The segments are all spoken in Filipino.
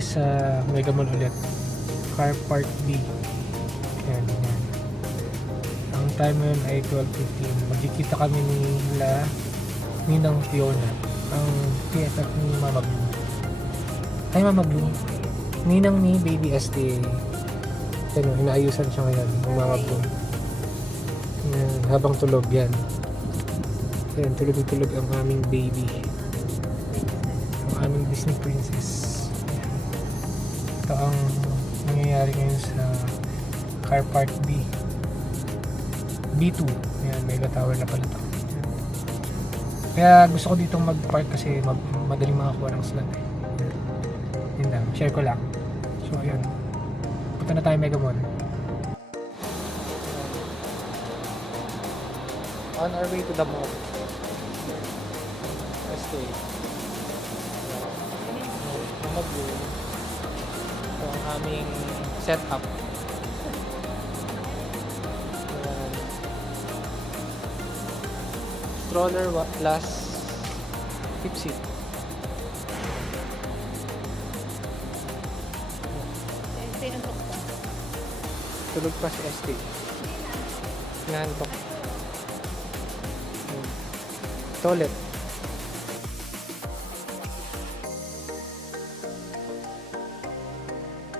kami sa Mega Mall ulit. Car Park B. Yan, yan. Ang time ngayon ay 12:15. Magkikita kami nila Ninang Fiona, ang PFF ni Mama Blue. Ay, Mama Blue. Ninang ni Baby ST. Yan, inaayusan siya ngayon ng Mama Blue. Yan, habang tulog yan. Yan, tulog-tulog ang aming baby. Ang aming Disney princess. Yan. Ito ang nangyayari ngayon sa Car Park B. B2. Yan, mega tower na pala ito. Kaya gusto ko ditong mag-park kasi madaling makakuha ng slot eh. Yun lang, share ko lang. So ayun, punta na tayo Mega Mall. On our way to the mall. Let's stay. Mama Blue. Ito ang aming setup. Ayan. Stroller plus hip seat. Tulog pa si ST. Nantok. Toilet.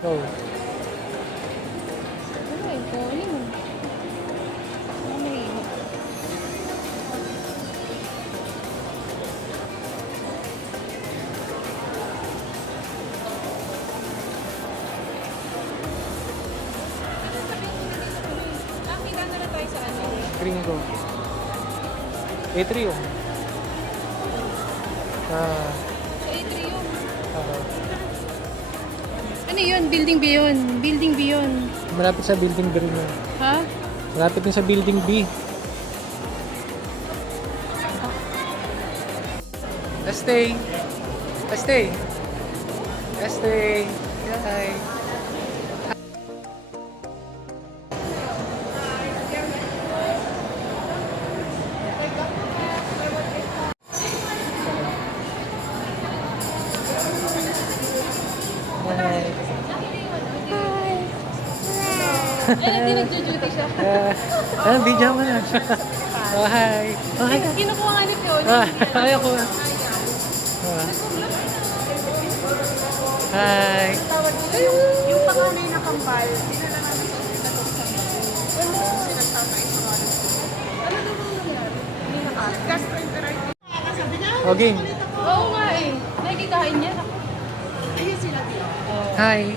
Go. Gringo. Atrium. Sa atrium. Ano yun? Building B yun. Building B yun. Malapit sa building B rin yun. Ha? Malapit din sa building B. Stay. Stay. Stay. Hi. Hindi nagjo-duty siya. Video mo na. Oh, hi. Oh, hi. Kinukuha nga ni Fiona. Hi ako. Hi. Yung panganay na kambal, dinala namin sa hospital sa Manila. Kasi nagtatay sa mga ano daw ang nangyari? Hindi gastroenteritis. Okay. Oo nga eh. Nakikikain niya. Ayun sila dito. Hi.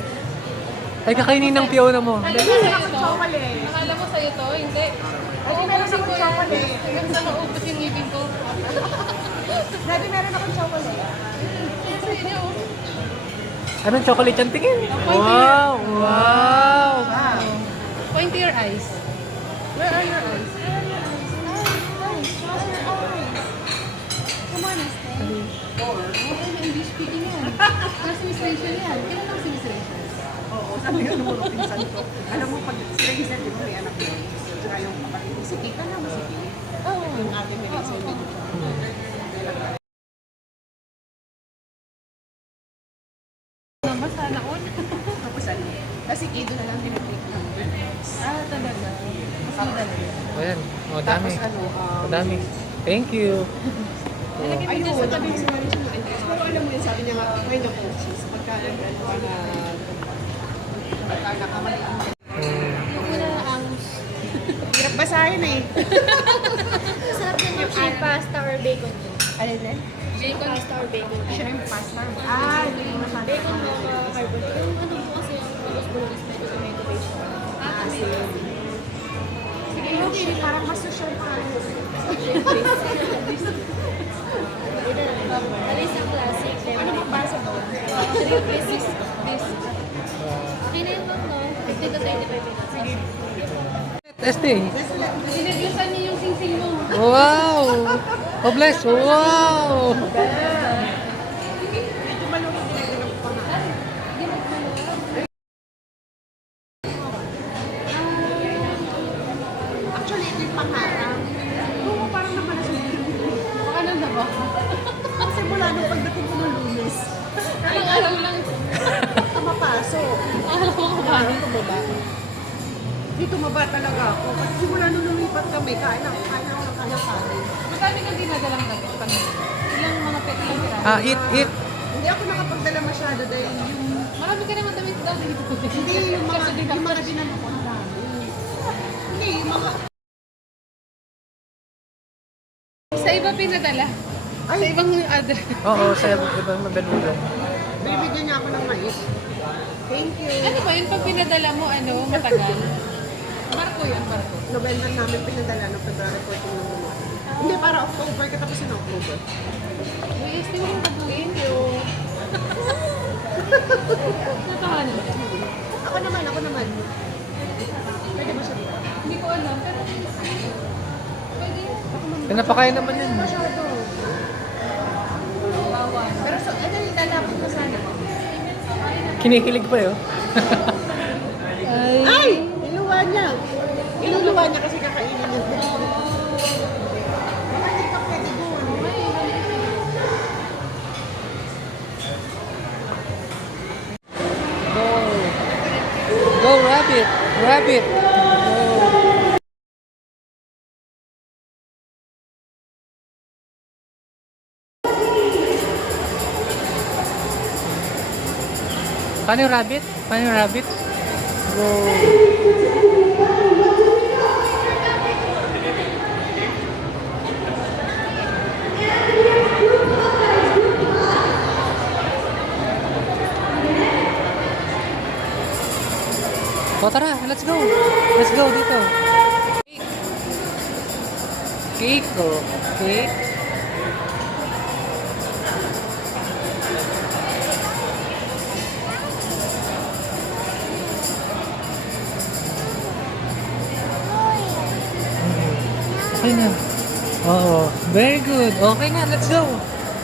Ay, kakainin ng Fiona mo. Alam mo sa'yo to? Chocolate. Nakala mo sa'yo to? Hindi. Daddy, meron akong chocolate. Hanggang sa maubos yung ngipin ko. Daddy, meron akong chocolate. Sa'yo niya oh. Anong chocolate yan? Tingin. Wow. Wow. Point to your eyes. Where are your eyes? Come on, Estelle. English speaking yan. Nasa Miss Rachel yan. Kailan lang si Miss Rachel? Oo, sabi nga nung mga pinsan ko. Alam mo, pag sila Giselle, di ba may anak mo? Tsaka yung kapatid. Si Tita na mo si Tita. Oo. Yung ate ni Giselle. Naman sana all. Tapos ano? Kasi Kido na lang tinitake ng Talaga. Mas madali. Ayan. O, dami. Tapos ano, Madami. Thank you. ayun, sabi si Marisol mo interest. Pero alam mo yun, sabi niya nga, may na-coaches. Pagka nag-ano ka na, pagka nakamali ang Huwag na ang... hirap basahin eh. Masarap naman shrimp pasta or bacon yun. Alin na? Bacon pasta or bacon yun. Shrimp pasta. Ah, hindi mo masabi. Bacon mo carbon. Yung ano po kasi yung bulus-bulus medyo tomato based siya. Sige, okay. Parang mas social pa. At least ang classic. Ano ba pasa doon? Shrimp this. Okay na yun no? 15 to 35 minutes. Sige. Testing. Sinibyusan niya yung sing-sing mo. Wow. Oh, bless. Wow. Medyo malunod din ang pa nga. Actually, ito yung pangarang. Oo, parang naman nasa Ano na ba? Kasi mula nung pagdating ko ng Lunes. Ilang araw lang. aso. Akala ko Kumara tumaba. Di tumaba talaga ako. Kasi simula nung lumipat kami, kain ako ng kain. Magkano kang dinadalang gabi? Ilang mga pet lang pira? Eat. Hindi ako nakapagdala masyado dahil yung Marami ka naman damit daw dito. hindi yung mga dinala ko ang dami. Hindi, yung mga Sa iba pinadala. Sa ay, ibang address. Oo, sa ibang magalulong. bibigyan niya ako ng mais. Thank you. Ano ba yun? Pag pinadala mo, matagal? Barko yan, barko. November namin pinadala ng February 14 ng lumayan. Hindi, para October, katapusin ng October. Wait, di mo kong tabuin. Natahanan ka. Ako naman. Pwede ba siya dito? Hindi ko alam, pero pwede. Pinapakain naman yun. Masyado. Bawan. Pero so, ano yung lalapit ko sana? Kinikilig pa yun. Ay! Iluwa niya. Iluluwa niya kasi kakainin niya. Baka hindi ka pwede doon. Go. Go, rabbit. Rabbit. Go. Paano yung rabbit? Paano yung rabbit? Go. O tara, let's go. Let's go dito. Cake. Oh. Cake. Okay na. Oo. Very good. Okay na, let's go.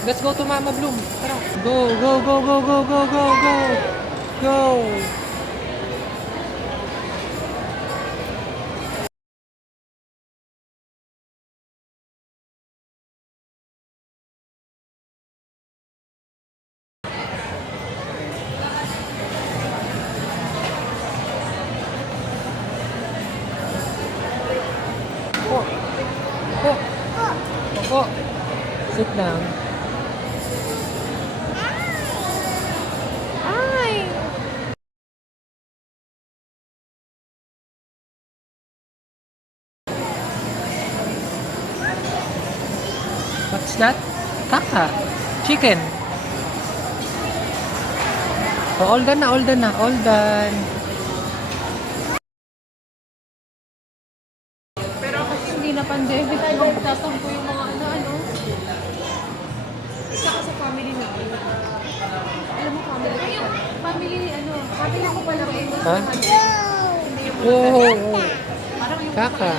Let's go to Mama Bloom. Tara. Go, go, go, go, go, go, go, go. Go. Oh. Oh. Oh. Sit down. What's that? Kaka. Chicken. Oh, all done na, all done na, all done. Pero kasi Hindi na pandemic. Magtatampo yung mga ano. saka sa family na. Alam mo, family. Ay, yung family ni Sabi na ko pala kayo. Ha? Hindi yung Oh, parang yung Kaka.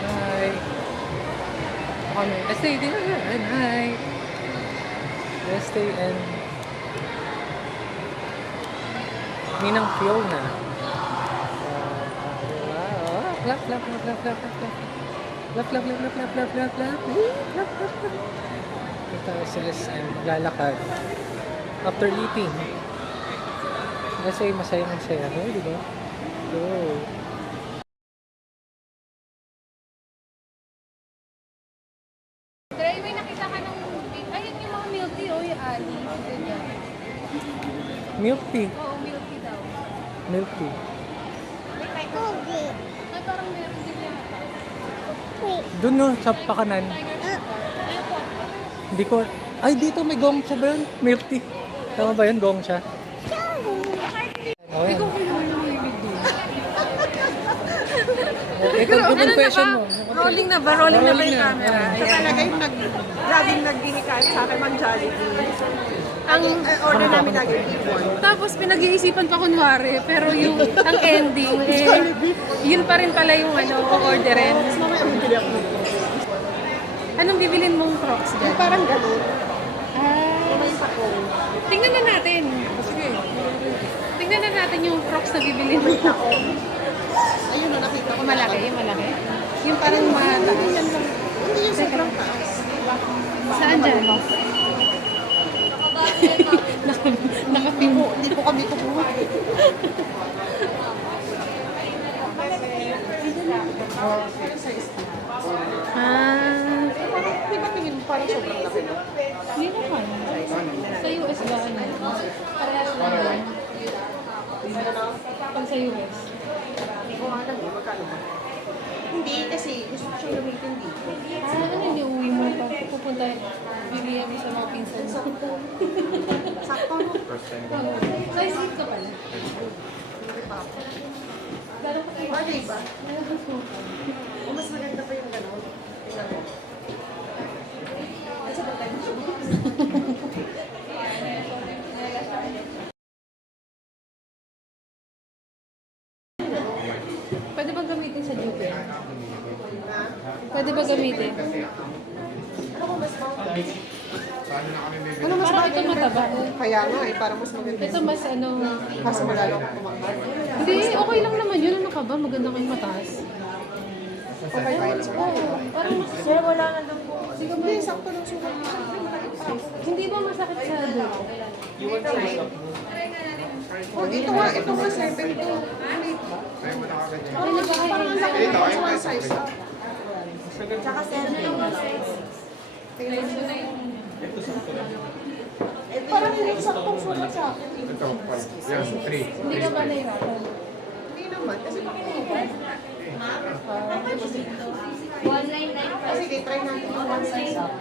Hi. Kami. Let's stay din na. And hi. Let's stay and Ninang Fiona. Wow. Clap, clap, clap, clap, clap, clap, clap. Clap, clap, clap, clap, clap, clap, clap, clap. Clap, clap, clap. Ito sila sa maglalakad. After eating. Kasi masaya. No, di ba? Go. Try, may nakita ka ng... Ayun yung mga milk tea, yung Ali. Ganyan. Milk tea. Oo, milk tea daw. Milk tea. Ay, parang meron din yan. Doon no, sa pakanan. Ayun po. Hindi ko... Ay, dito may gong siya ba yun? Milk tea. Tama ba yun? Gong siya. Oh, yan. Ikaw naman yung mahilig doon. Ikaw confession mo. Rolling na ba? Rolling na ba yung Rolling na. camera? Ito talaga yung laging naghihikayat sa akin mag-Jollibee. Ang order namin lagi before. Tapos pinag-iisipan pa kunwari, pero ang ending, yun pa rin pala yung o-orderin. Tapos mamaya bibili ako ng Anong bibilin mong Crocs dyan? parang gano'n. Ah, May sakong. tingnan na natin. Sige. Tingnan Tignan na natin yung Crocs na bibili mo. Ayun na, nakita ko. Malaki, yung malaki. Yung parang mataas. Hindi yung sobrang taas. Saan dyan? Nakapimo. Hindi po kami kumuha. Ah, Di ba tingin mo parang sobrang laki na? hindi naman. Sa US ba ano? Parehas lang yun. Pag sa US. Hindi ko alam eh, magkano ba? Hindi, kasi gusto ko siyang gamitin dito. Ah, ano hindi uwi mo pa? Pupunta, bibigyan mo sa mga pinsan mo. Sakto, no? Oo. Size 8 ka pala. Gano'n ko kayo? Bagay ba? O mas maganda pa yung gano'n. Tingnan mo. Kasi ba tayo Pwede ba gamitin sa Juve? Pwede ba gamitin? Ano mas Parang ito bagay? mataba. Kaya nga eh, parang mas maganda. Ito mas ano... Kasi malalo akong kumangkat. Hindi, okay lang naman yun. Ano ka ba? Maganda kayong mataas. Okay ba yun? Parang... Sir, wala na lang po. Sige, hindi, sakto lang sukat. Hindi ba masakit sa dulo? O, ito nga 7 to. Ulit ba? Ay, nagkakaya. Parang ang laki ng one size. Tsaka 7 yung size. Tingnan mo na yung... Parang hindi saktong sukat sa akin. Ito, yan, 3. Hindi ka ba nahirapan? Hindi naman, kasi pakinig. Sige, try natin yung one size up.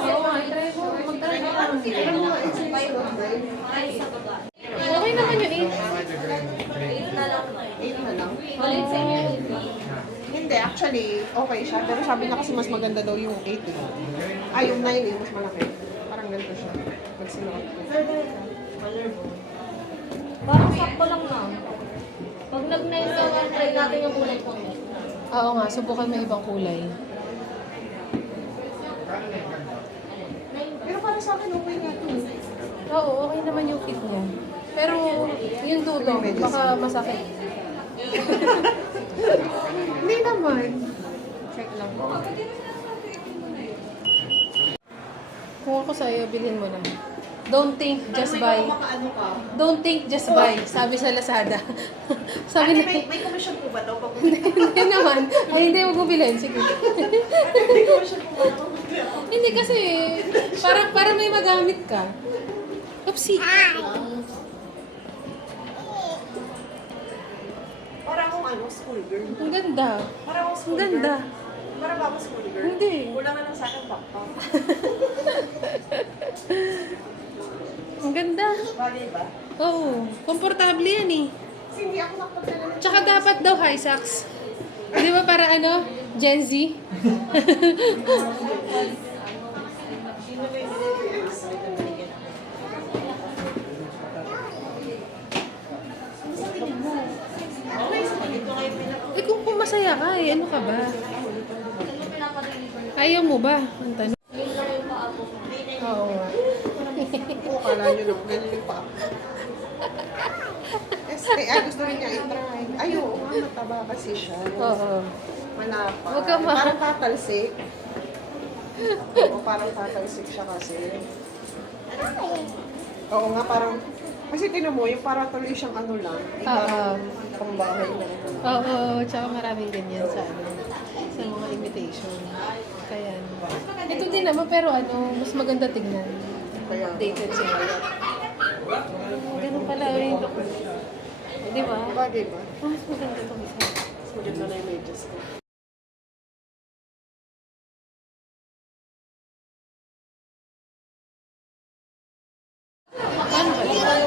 Oo nga, try mo. Mag-try ka lang. Ano nga, it's size of 9. Okay naman yung 8. 8 na lang. Hindi, actually, okay siya. Pero sabi niya kasi mas maganda daw yung 8 eh. Ay, yung 9 eh, mas malaki. Parang ganito siya. Pag sinuot ko. Parang sakto lang na. Pag nag-9 ka, try natin yung kulay po. Oo nga, subukan mo ibang kulay. Pero para sa akin, okay nga ito. Oo, okay naman yung fit niya. Pero yung dulo, baka masakit. Hindi naman. Check lang po. Kung ako sa'yo, bilhin mo na. Don't think, just buy. Makaano ka? Don't think, just buy. Sabi sa Lazada. Sabi na, May commission po ba ito? Pag hindi naman. Ay, hindi, huwag mo bilhin. Sige. may commission po ba ito? Hindi kasi, para may magamit ka. Oopsie. Para akong school girl. Ang ganda. Para akong Ang school ganda. girl. Para ba akong school girl? Hindi. Kulang na lang sa akin backpack. Ang ganda. Bagay ba? Oo. Komportable yan eh. Kasi hindi ako nakapagdala ng... Tsaka dapat daw high socks. Di ba para ano? Gen Z? Eh kung masaya ka eh, ano ka ba? Ayaw mo ba? Ang tanong. Oo nga. Oo, kala nyo naman. Ganyan yung pa. Gusto rin niya i-try. Ay, oo nga, mataba kasi siya. Oo. Malapa. Huwag ka ma- Parang tatalsik. Oo, parang tatalsik siya kasi. Oo nga, parang... Kasi tinan mo, yung parang tuloy siyang ano lang. Oo. Pangbahay na. Oo, tsaka maraming ganyan sa ano, sa mga invitation. Kaya, ito din naman, pero ano, mas maganda tignan. Kaya, Updated siya. Ganun pala yung look. Di ba? bagay ba? Mas maganda itong isa. Mas maganda na yung medyas ko. Paano ba?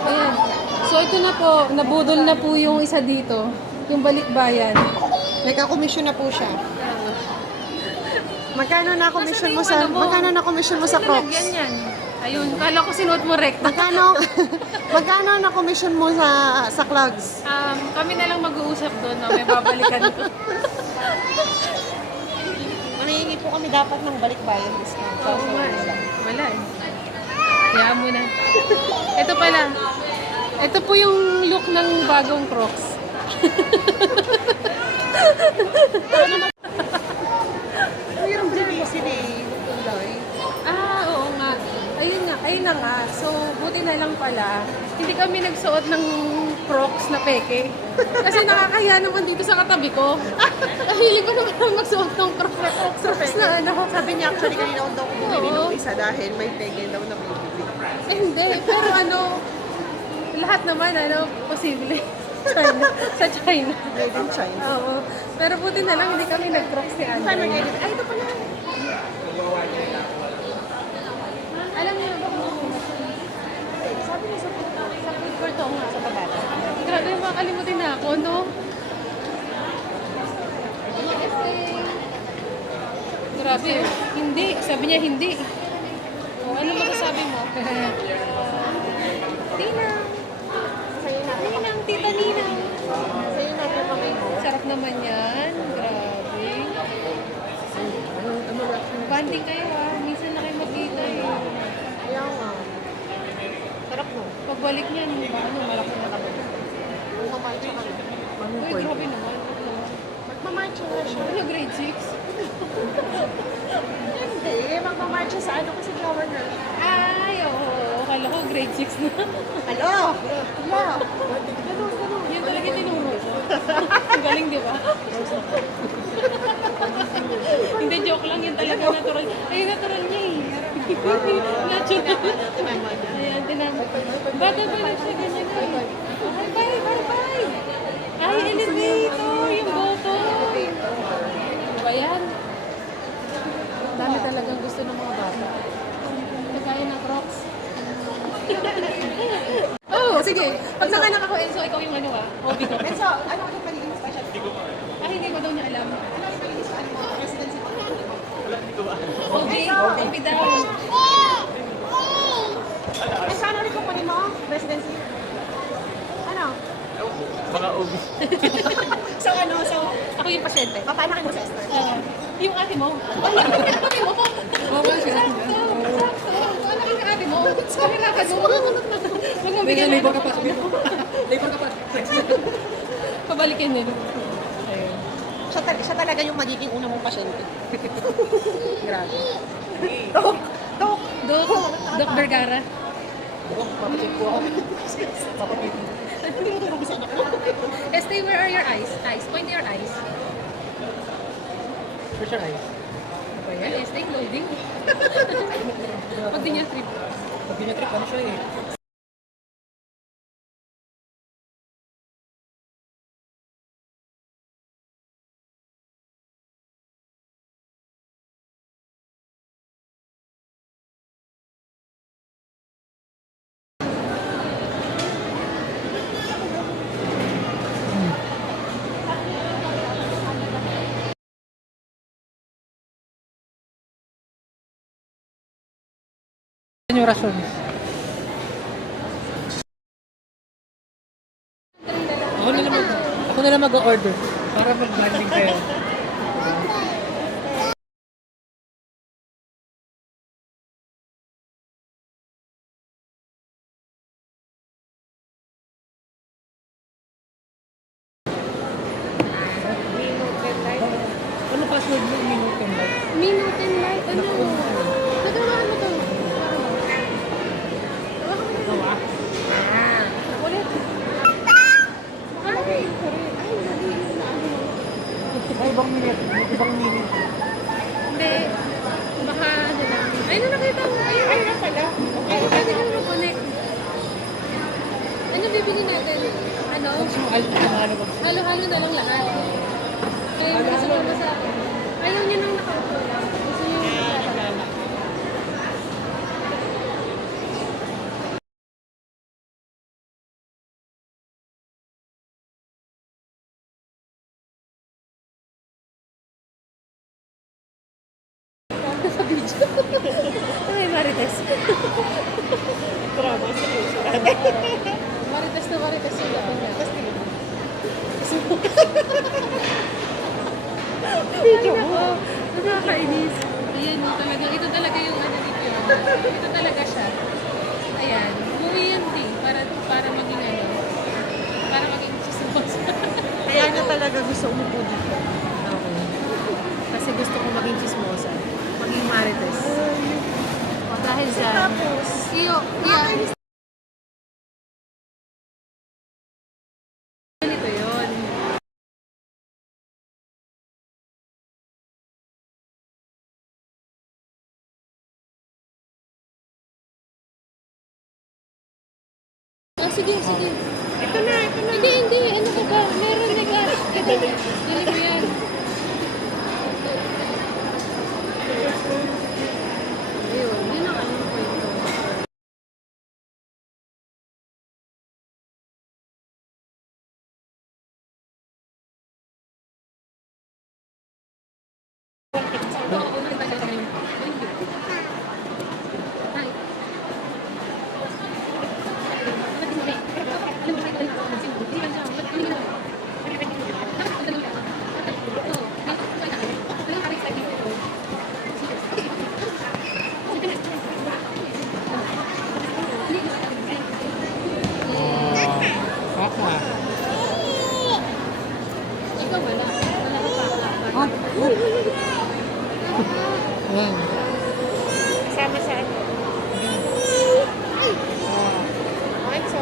Ayan. So ito na po, nabudol na po yung isa dito. Yung balikbayan. Nagka-commission na po siya. Magkano na commission mo sa Nasaan yung ano mo? magkano na commission mo sa Crocs? Yan yan. Ayun, kala ko sinuot mo recta. Magkano na commission mo sa clogs? Kami na lang mag-uusap doon, no? May babalikan ko. Manahingi po kami dapat ng balikbayan discount. Oo nga eh. Wala eh. Hayaan mo na. Ito pala. Ito po yung look ng bagong Crocs. Mayroong bilisin eh. Kulay. Oo nga. Ayun na nga. So, buti na lang pala, hindi kami nagsuot ng Crocs na peke. Kasi nakakaya naman dito sa katabi ko. Hilig ko naman magsuot ng Crocs na ano. Sabi niya actually kanina daw kung bumili Oo. ng isa dahil may pege daw na bibili. Hindi. Pero ano, lahat naman, posible. China. Sa China. Made in China. Oo. Pero buti na lang, hindi kami nag-Crocs ni Saan Andre. mag-edit? Ay, ito pala. Alam niyo ba kung Sabi niya sa food court ako nga sa baba. Grabe, makakalimutin na ako, no? Grabe, hindi. Sabi niya hindi. Ano masasabi mo? Ninang. Ninang, tita Ninang. sa'yo na ito kamay mo. Sarap naman yan. Grabe. Banding kayo ha. Minsan na kayo magkita eh. Kaya nga. Sarap mo. Pagbalik niyan, malaki na kami. Magmamarcha ka na. Uy, grabe naman. Magmamarcha na siya. Ano, grade 6? Hindi, magmamarcha sa ano kasi flower na. Ay, oo. Akala ko grade 6 na. Hello? Hello? Ganun, ganun. Yan talaga tinuro ko. Ang galing, di ba? Hindi, joke lang. Yan talaga natural. Ay, natural niya eh. Natural. Ayan, tinama. Bata pa lang siya ganyan eh. Ay, bye, bye, bye. Ay, elevator. Yung boto. Ano ba yan? Dami talagang gusto ng mga bata. Kagaya ng Crocs. Oh, sige. Pag nanganak ako, Enzo, ikaw yung ano hobby ko. And so, ano ang magiging special? Hindi ko daw niya alam. Ano ang magiging special mo? Residency mo? Okay, okay daw. Eh, saan ulit kukunin mo? Residency? Ano? Mga ubi. So, ano? So, Ako yung pasyente. papanakin mo sa Esther? Yung ate mo. Wala yung ate mo. Oo, siya. Sakto. Ano yung ate mo? Pahirapan mo. Huwag mong bigyan labor ka pa. Labor ka pa. Pabalikin din. Siya talaga yung magiging una mong pasyente. Grabe. Dok! Dok! Doc Vergara. Hindi mo tulog sa anak mo. Estee, where are your eyes? Eyes. Point your eyes. For sure, ay. Ano ba yan? Estee, clothing. Pag di niya trip. Pag dinatrip, ano siya eh. Ano yung rason? Ako na lang mag-order para mag-banding kayo. Ano password mo? Minutin ba? Minutin light. Ano? Nagawa ano to? Gawa? Ulit. Ay, Ay, ibang minute. Ibang minute. hindi. Baka ano lang. Ayun na nakita mo. Ayun na pala. Okay, pwede ka naman connect. Ano bibili natin? Ano? Ano ba? Halo-halo na lang lahat. Kaya hindi sumama sa akin. Ayaw niya nang nakaupo lang. Gusto niya yung nakatala. Sa video. Ay, Marites. Grabe, seryoso. Marites na Marites yung dapat niya. Video mo. Nakakainis. Ayan, ito talaga yung ano dito. Ito talaga siya. Ayan, umuwi yan, T. Para maging ano, para maging chismosa. Kaya na talaga gusto umupo dito. Ako. Kasi gusto ko maging chismosa. Maging marites. Dahil sa... Tapos, Ganito yun. Sige, sige. ito na. Hindi. Ano ka ba? Meron na ka. Dali mo yan. Yun ang ano ko ito. Kaka. Ikaw wala. Wala ka pa. Ayan. Sama sa ano. Okay, so.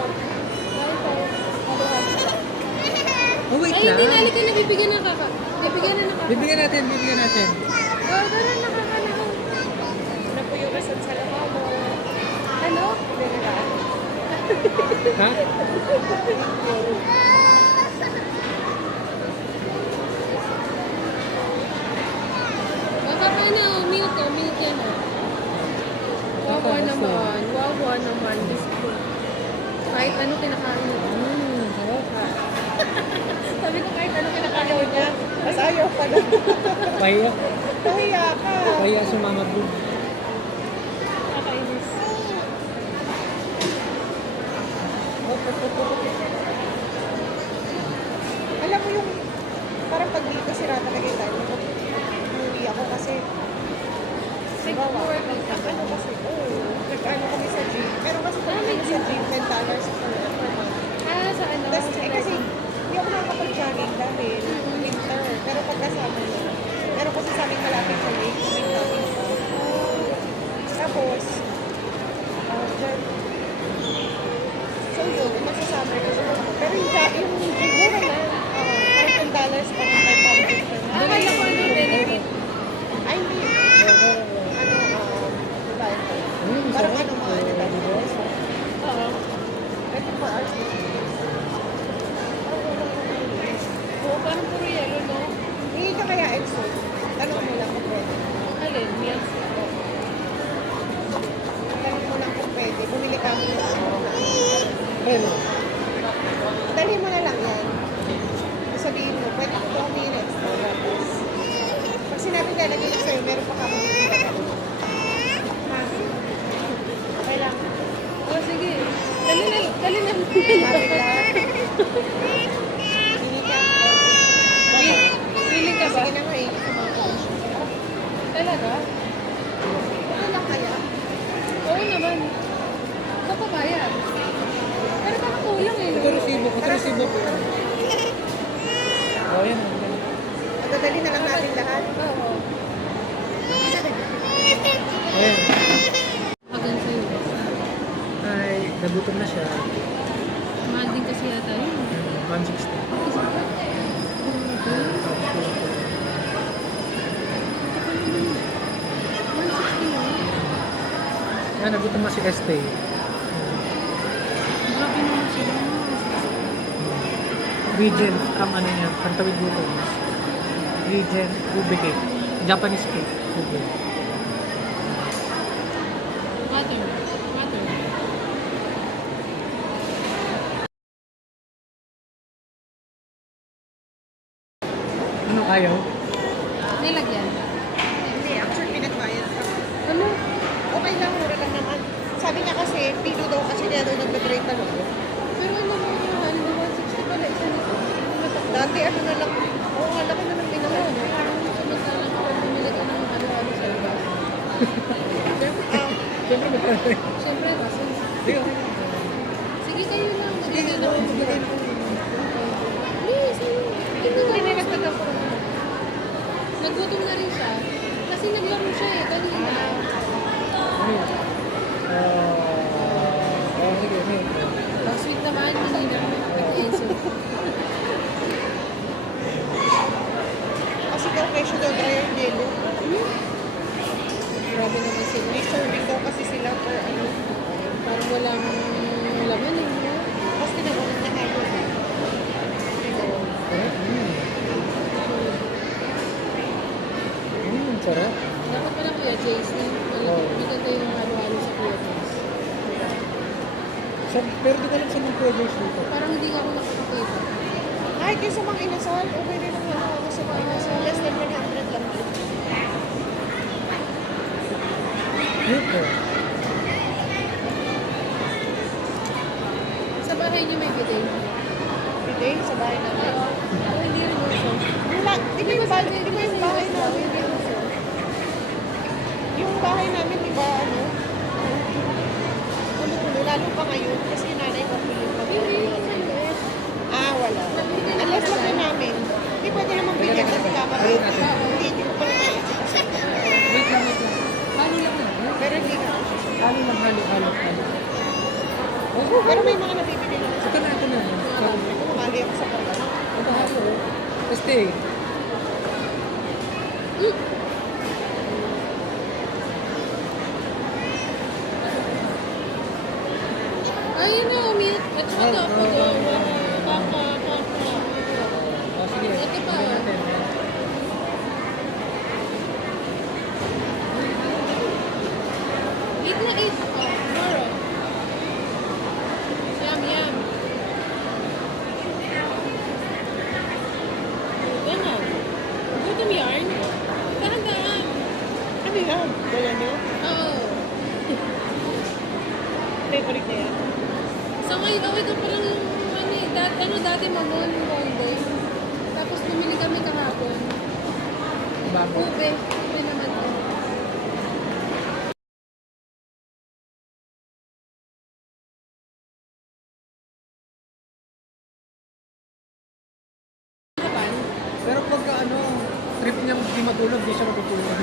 Oh, wait Ay, hindi lang. nalik ka na bibigyan ng kaka. Bibigyan na ng kaka. Bibigyan natin. Oh, tara na kaka na. Ano po yung result sa lababo? Ano? Ha? Baka pa na, milk yan o. Wawa naman. Diyos ko. Kahit ano kinakain mo. Sarap. Sabi ko kahit ano kinakain mo. Niya. Mas ayaw pa na. Pahiya. Kahiya ka. Pahiya sumama doon. Kakainis. Alam mo yung, parang pag dito sira talaga yung time. Umuwi ako kasi, ano kasi, nag-ano kami sa gym. Meron kasi kami sa gym, $10 per month. Sa ano? Tapos, kasi, hindi ako nakakapag-jogging dahil winter. Pero pag kasama mo, meron kasi sa amin malapit sa lake, may jogging pa. Tapos, dyan, so yun, magsasummer kasi ako. Pero yung mura na, kahit $10 pa ng 500 per month. Akala ko ano, benefit. Ay, hindi. Ano, diba? Parang ano mga ano lang. Oo. 24 hours. Oo, parang puro yelo, no? Hindi ka kaya EXO. Tanong mo lang kung pwede. Alin, milk. Tanong mo lang kung pwede. Bumili ka mo na ano. Pero, Dali mo na lang yan. Sabihin mo, pwede ko 2 minutes. Tapos, pag sinabi lalagay ko sa'yo, meron pa kami. Ha? Okay lang. Oh, sige. Dali na. Sabi lang. Hindi ka. Willing ka ba? Sige na nga eh. Talaga? Ano lang kaya? Oo naman. Kapapayag. Pero baka kulang eh. ito resibo ko. Oh, yan. Dadali na lang natin lahat. Oo. Ayan. Magan sa'yo. Ay, nagutom na siya. Mahal din kasi yata yun. 160. Nagutom na si Este. Grabe naman sila. Regent, ang ano niya, pantawid gutom. Regent, ube cake. Japanese cake. Ube. Water. Ano ayaw? Nilagyan. Hindi, actually pinagbayad ka. Ano? Okay lang, mura lang naman. Sabi niya kasi, pilo daw kasi niya daw nagbe-break na ako. Pero ano mo yung ano, 160 pala isa nito. Dati ano na lang, oo nga, laki na lang pinahal. Samantalang kapag bumili ka ng ano-ano sa labas. Siyempre, Siyempre, kasi. Sige. Sige, kayo lang. Sige, ano, bigay mo. Please, hindi na nagtagpo. Nagutom na rin siya. Kasi naglaro siya eh, kanina. Sige, sige. Ang sweet naman, kanina. Nag-enso. Kasi daw presyo daw dryer jello. Grabe naman sila. May serving daw kasi sila per ano. Parang walang laman eh. no? Tapos tinagunan niya kayo. Sarap. Dapat pala Kuya JC. Maganda yung halo-halo sa Kuya JC. Pero di ko alam saan ng Kuya Joyce dito. Parang hindi nga ako nakakakita. Ay, kayo sa mga inasal, okay rin ang ano sa mga inasal. Less than 100 lang. Dito. Sa bahay niyo may bidet. Bidet sa bahay namin. O hindi rin uso. Wala, di ba yung bahay namin? Yung bahay namin, di ba, ano? Tulo-tulo, lalo pa ngayon, kasi yung nanay ko piling pa ngayon. Ah, wala. Unless lang din namin. Hindi pwede naman bigyan kasi kapatid. Hindi ko pala naisip. Wait lang, wait lang. Halo lang yan. Pero hindi ka. Halo lang, halo. Pero may mga nabibili na. Ito na. Kumali ako sa pala. Ito halo. Este. Ayun na, umiyak. At saka ito ako doon. Kaka. Sige. Ito pa. Tingnan natin. Eat na eat. Oh, tomorrow. Yum. Ganyan. Gutom yarn. Dahan-dahan. Ano yan? Dala niyo? Oo. Favorite na yan? So ngayon, ito pa lang yung dati mamon, Monday. Tapos bumili kami kahapon. Bago. Ube naman to. Japan? Pero pagka trip niyang di matulog, di siya matutulog.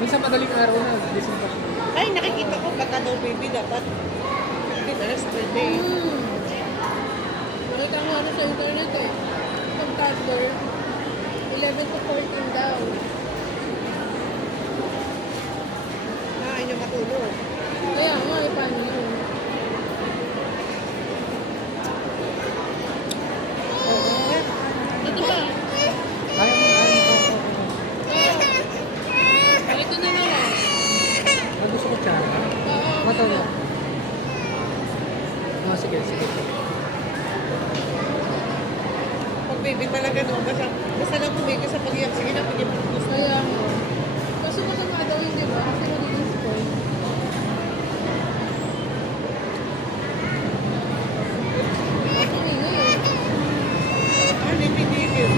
Minsan madaling araw na, gising pa siya. Ay, nakikita ko baka daw baby dapat 15 hours per day. Nakita ko ano sa internet eh. Yung toddler, 11 to 14 daw. Ayaw niya matulog. Kaya nga, paano yun? Oo. Ito pa. Kaya mo. Ito na lang. Gusto ko siya. Oo. Matulog. Sige. Pag baby talaga no, basta lang tumigil sa pag-iyak. Sige na, pwede mo. Kaya nga. Kaso masama daw yun, di ba? Kasi magiging spoil. Ang ingay eh. Ano yung pinigil?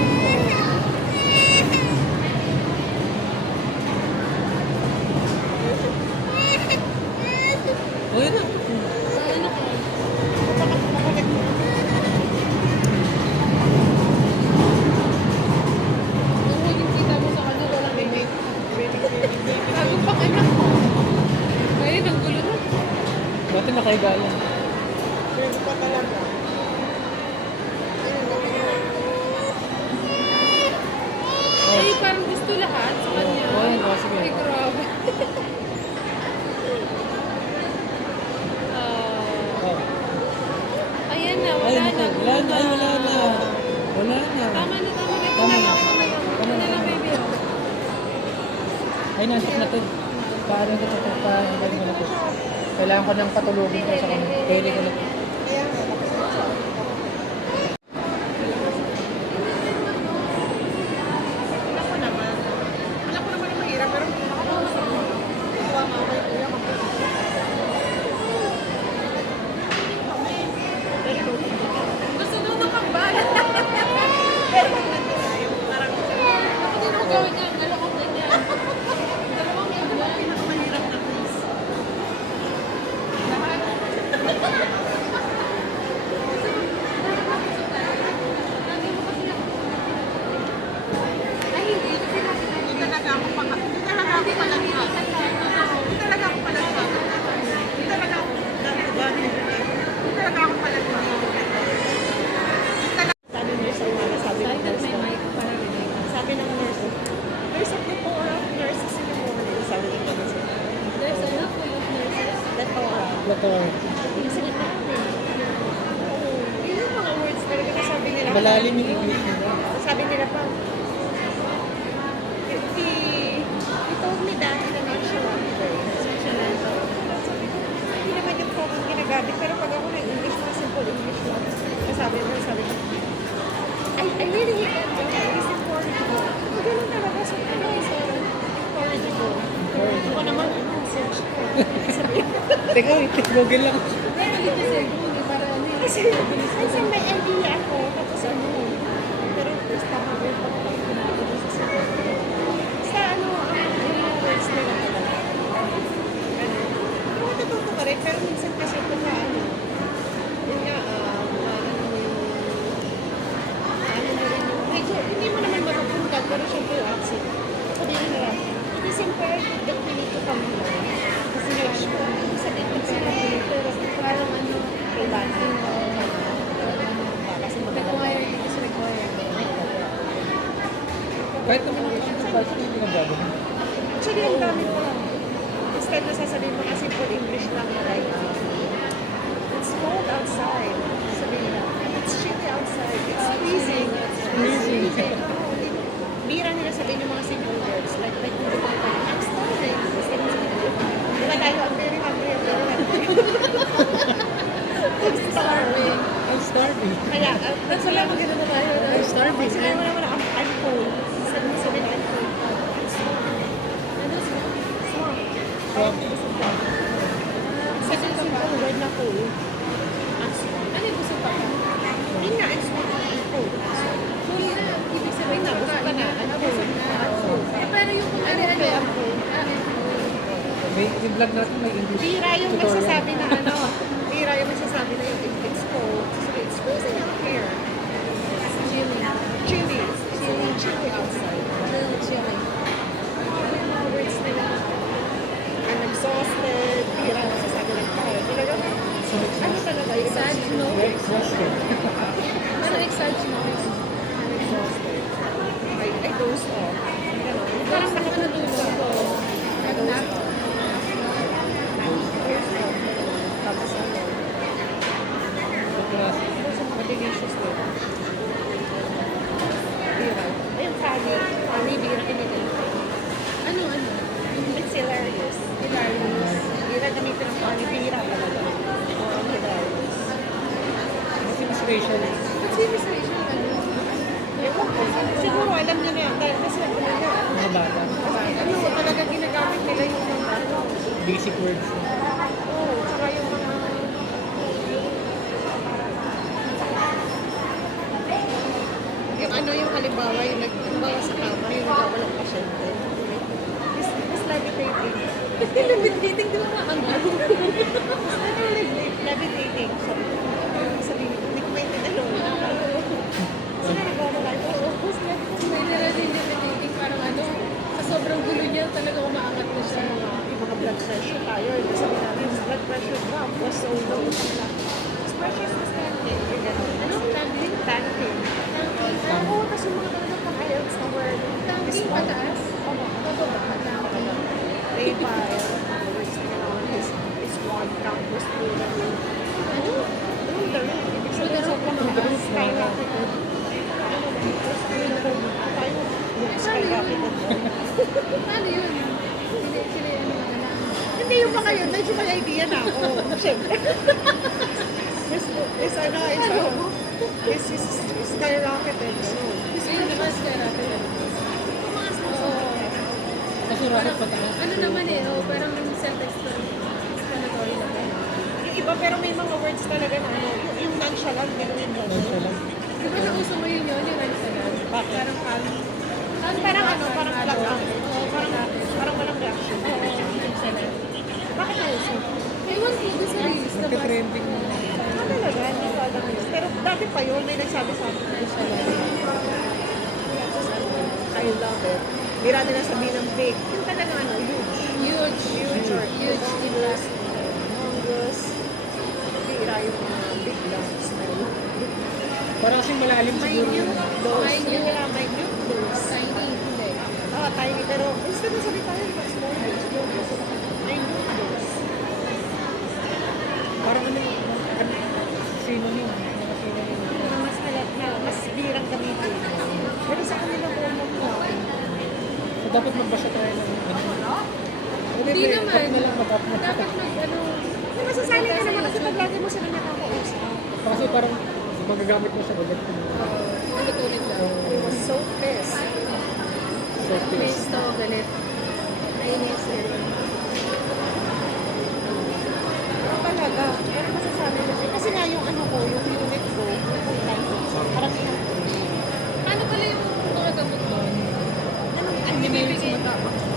O yun na. Ano ka? Makalit mo. Yung huling kita mo sa kanya, walang Baby. ingay. Baby. Bago pa ka na. Ngayon, ang gulo na. Dati nakahiga yan. Baby pa talaga. Ay, parang gusto lahat sa kanya. Sige. Ay, grabe. Oh. Ayan na, wala na. Wala na. Wala na. Tama na. Ito Tama na na. lang. Ito na lang, baby. Ay, nantok na to. Paano ko ito? Paano ko na to? Kailangan ko ng patulogin ko sa kanya. Pwede ko na to. Kaya nga, tapos na siya. Alam ko naman na mahirap, pero kuha nga ako yung kuya. Gusto daw makambala. Pero kung nandun na yung parang Ako din ang gawin niya. Galakot din niya. Dalawang ganyan. pinakamahirap na quiz. Lahat. Explotor. Kasi grabe. Oo. Yun yung mga words talaga na sabi nila. Malalim yung English nila. Sabi nila pa, he told me that in a nonchalant way. Nonchalant. Sabi ko, hindi naman yung common ginagamit. Pero pag ako nag-English, mga simple English lang. Sabi ko, I really hate that joke. It's incorrigible. Ganun talaga. So, ano is incorrigible? Ako naman, search ko. Sabi ko, Teka, wait. Google lang. kasi may idea ako. Tapos ano, pero first time ako yung pagpapagpapagpapag sa sabi. Sa ano, yung mga words nila talaga. Ano, matututo ka rin. Pero minsan kasi ito na ano, yun nga, medyo, hindi mo naman matutuntan, pero syempre yung accent. Sabihin nila, it is imperative that we need to come here. Kasi nga, sabihin ko sila, pero parang ano, kailangan. Kasi Required, it is required. Kahit naman ang class yung ginagawa. actually, ang dami ko lang. Instead na sasabihin mo kasi for English lang na like, it's cold outside. Sabihin na, it's chilly outside. It's freezing. Freezing. Bira nila sabihin yung mga simple words. Like, I'm starving. Diba tayo, I'm very hungry, I'm very hungry. I'm starving. I'm starving. Kaya, that's wala mo gano'n na tayo. I'm starving. Kasi naman naman, I'm cold. Sabi mo sabihin, I'm cold. I'm starving. Ano swamp? Swamp. Sa simple word na cold. I'm swamp. Ano yung gusto pa? Yun nga, I'm swamp. I'm cold. Full na. Ibig sabihin Ayun na, busog ka na. I'm cold. I'm cold. Pero yung kung ano, Ano kaya I'm cold? May yung vlog natin may English Bira yung tutorial. nagsasabi na ano. Bira yung nagsasabi na yung it's cold. It's freezing out here. chilly. Chilly. Chilly outside. Chilly. Yung mga words nila. I'm exhausted. Bira yung nagsasabi ng tao. Talaga, ano talaga? Sad, no? Very exhausted. Ano exage mo? I'm exhausted. I dozed off. Ganon. Parang nakatulog ako. I dozed off. Tapos ano, tapos yung mga delicious nila. Bira. Ayun, funny. Funny, bira kinigil. Ano? It's hilarious. Hilarious. Bira gamitin ng funny, bira talaga. Ang hilarious. Kasi mas racial. What's your reservation? Ano? Ewan ko. Siguro alam niyo na yan. Dahil kasi ano na yan. Mga bata. Ano, talaga ginagamit nila yung mga ano. Basic words. Oo, tsaka yung mga... Yung ano yung halimbawa, yung halimbawa sa kama, yung nagwawalang pasyente. Is levitating. Levitating, di ba maangal? Levitating. Sabi, hindi ko maintindihan. Sila nagwawala. Oo, Tapos may narating levitating, parang ano, sa sobrang gulo niya, talaga umaangat na siya. yung mga blood pressure tayo. Sabi namin, blood pressure drop was so low. His pressure was standing. Yung gano'n. Ano? Standing? Standing. Oo, tapos yung mga talagang pang-IELTS na word. Tanking pataas? Oo. Tanking. Labile. His one count was through the roof. Ano? Through the roof. Ibig sabihin, sobrang mataas. Skyrocketed. Tayo, skyrocketed. Paano yun? Sila ano na lang. Hindi yung mga yun, medyo may idea na ako. Siyempre. Is skyrocketed. Gusto yung nakas ka natin. Kasi rocket pataas. Ano naman parang self-explanatory naman. Yung iba, pero may mga words talaga na ano, yung nonchalant, pero yung Nonchalant. Di ba nauso mo yun yung nonchalant? Bakit? Parang calm. Parang ano, parang flat out. Oo, Parang walang reaction. nonchalant. Bakit na yun? Ewan ko, gusto release na ba? Nagka-trending na. Ano talaga, hindi ko alam yun. Pero dati pa yun, may nagsabi sa akin na nonchalant. I love it. Bira nila sabihin ng big. Yung talaga ano, huge. Huge. Huge. Humongous. Humongous. Bira yung mga big lungs. Parang kasing malalim siguro. Minute. Those. Minute. Yeah, minute those. Tiny. Hindi. Tiny. Pero instead na sabi tayo, small those. Minute those. dapat magbasa tayo ng ano. Hindi naman. Off na lang, mag-off na. Dapat ano, Kasi masasali ka naman kasi pag lagi mo sila nakakausap. Kasi parang magagamit mo sa bagat mo. ulit-ulit lang. He was so pissed. So, please. Kristo, galit. Nainis eh. Talaga. Pero masasabi ko siya. Kasi nga yung ano ko, yung unit ko, full time. Parang ilang Paano pala yung mga gamot mo? ano may bibigay?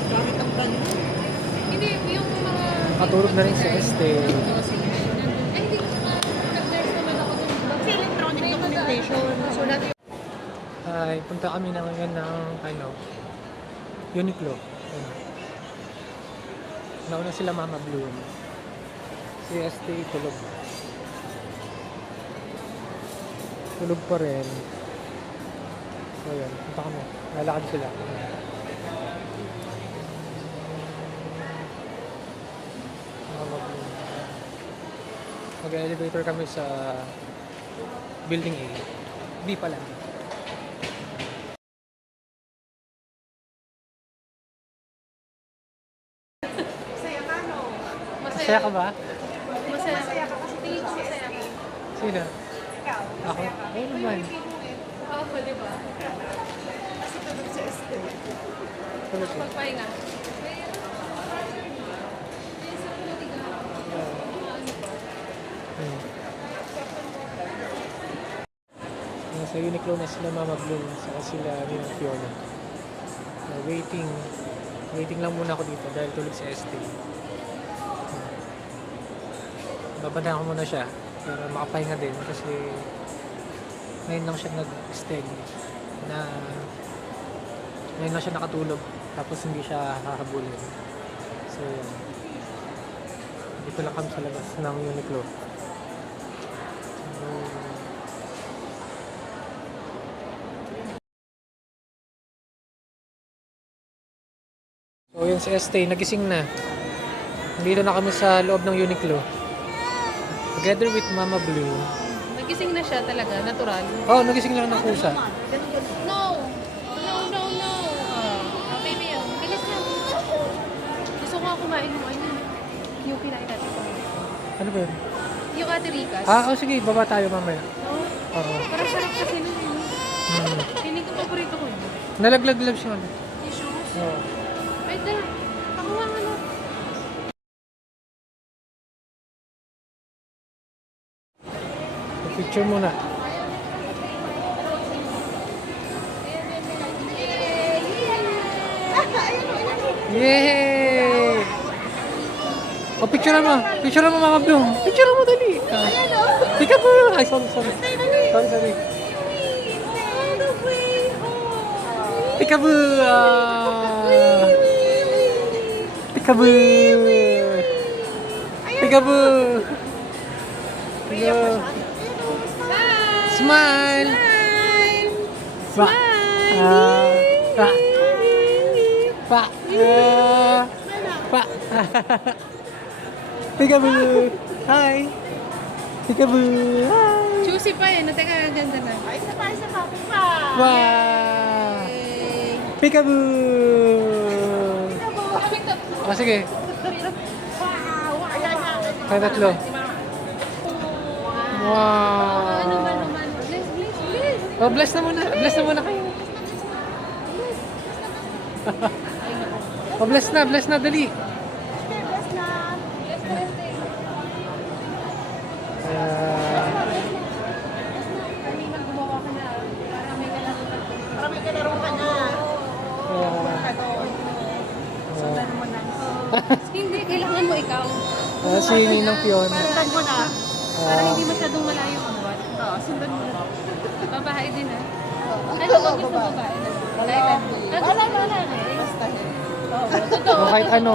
Gamit ang brand mo. Hindi, yung mga... Katulog na rin sa Estee. Oo, sige. Ay, hindi ko saka nag-nurse naman ako dun. Kasi electronic documentation. So, dati Ay, punta kami na ngayon ng ano, Uniqlo. Ayun. Nauna sila Mama Bloom. Si Estee tulog. Tulog pa rin. So, yun. Punta kami. Lalakad sila. Mama Bloom. Mag-elevator kami sa Building A. B pala. masaya ka, no? Masaya ka ba? Masaya. Masaya ka kasi tingin ko masaya ka. Sino? Ikaw. Ako? Oo naman. Oo, di ba? Kasi tulog sa estate. Tulog ko. Pagpahinga. Hmm. Nasa Uniqlo na sila Mama Bloom saka sila Nina Fiona. Waiting. Waiting lang muna ako dito dahil tulog si Estee. Babantayan ko muna siya para makapahinga din kasi ngayon lang siya nag-steg na ngayon lang siya nakatulog tapos hindi siya hahabulin. So yun. Dito lang kami sa labas ng Uniqlo. So yun si Estee, nagising na. Nandito na kami sa loob ng Uniqlo. Together with Mama Blue. Nagising na siya talaga, natural. Oh, nagising lang ng kusa. No! No, no, no! Baby, bilis na. Gusto ko nga kumain ng ano. Yung kinain natin ko. Ano ba yun? Yung Ate Ricas. Oh sige, baba tayo mamaya. No? Oo. Parang sarap kasi nun. Hmm. Piling ko paborito ko yun. Nalaglag-lag siya. Ano? Tissues. Oo. Wait na. Ako nga ano. Picture muna. Yay! Oh, picture mo. Picture mo, Mama Blue. Picture mo, dali. Tika po. Ay, sorry. Sorry. Tika po. Tika po. Tika po. Smile. Pa. Pa. Pa. Pa. Peekaboo. Hi. Peekaboo. Hi. Juicy pa eh. Teka, ang ganda na. Ay, isa pa, isa pa. Pa. Wow. Yay! Peekaboo. Oh, sige. Wow. Ayan na. Kaya tatlo. Wow. Ano ba naman? Please. Oh, bless na muna. Bless na muna kayo. Oh, bless na. Dali. Best na. Kanina gumawa ka na. Para may kalaro ka na. Ka doon. Sundan mo na. Hindi, kailangan mo ikaw. Si Ninang Fiona. Sundan mo na. Para hindi masyadong malayo ang buwan. Oo, sundan mo na. Babae din ha. Ano ba gusto babae? Wala eh. Basta. Totoo. O kahit ano,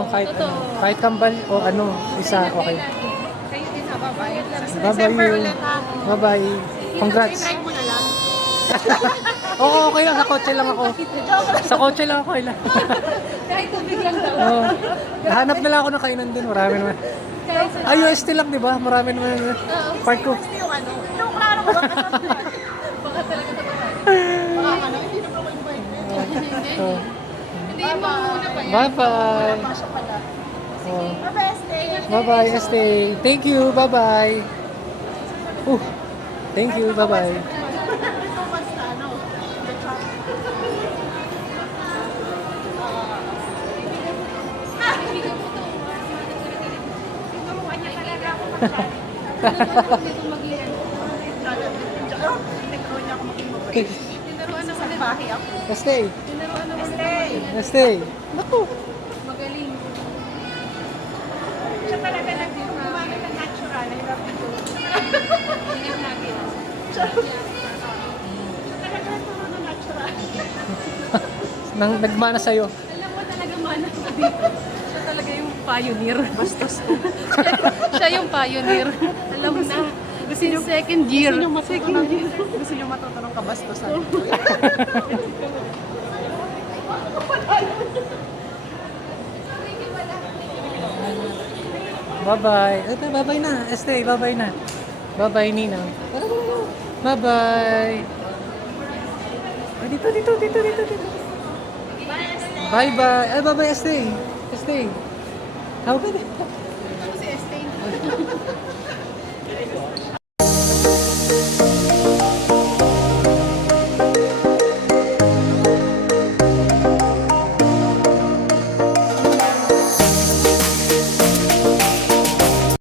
kahit kambal o ano, isa, okay. Kayo din ha, babae. December Bye-bye. ulit ha. Bye-bye. Congrats. I-drive mo na lang. Oo, okay lang. Sa kotse lang ako. Sa kotse lang ako. Ilan. Kahit tubig lang daw. Oo. Hanap na lang ako ng kainan dun. Marami naman. Kahit sa... Ay, UST lang, di ba? Marami naman. Park ko. Basta yung ano. Yung klaro mo ba? Baka talaga sa babae. Baka ano, hindi na ba ko invite? Hindi. Oo. Hindi Hindi mo muna pa yan. Bye-bye. Pasok pala. Oh. Bye-bye, stay. Bye-bye, Estee. Thank you. Bye-bye. Thank you. Bye-bye. 2 months na ano. Tinuruan niya talaga ako mag-chat. Dito mag-iyan. Tinuruan niya ako maging mabait. Tinuruan ako Sa bahay ako. Estee. Tinuruan ako Stay. Estee. Naku. magaling. Siya talaga nag-umano ng natural. I love you. Ingat lagi. Siya talaga nagturo ng natural. Nagmana sa'yo. Alam mo talaga mana ko dito. Siya talaga yung pioneer. Bastos ko. Siya yung pioneer. Alam mo na. Since second year. Second year. Gusto niyo matuto ng kabastusan. Bye-bye. Ito, bye-bye na. Estee, bye-bye na. Bye-bye, Ninang. Bye-bye. Ay, dito. Bye-bye. Ay, bye-bye, Estee. Estee. How about it? Si Estee.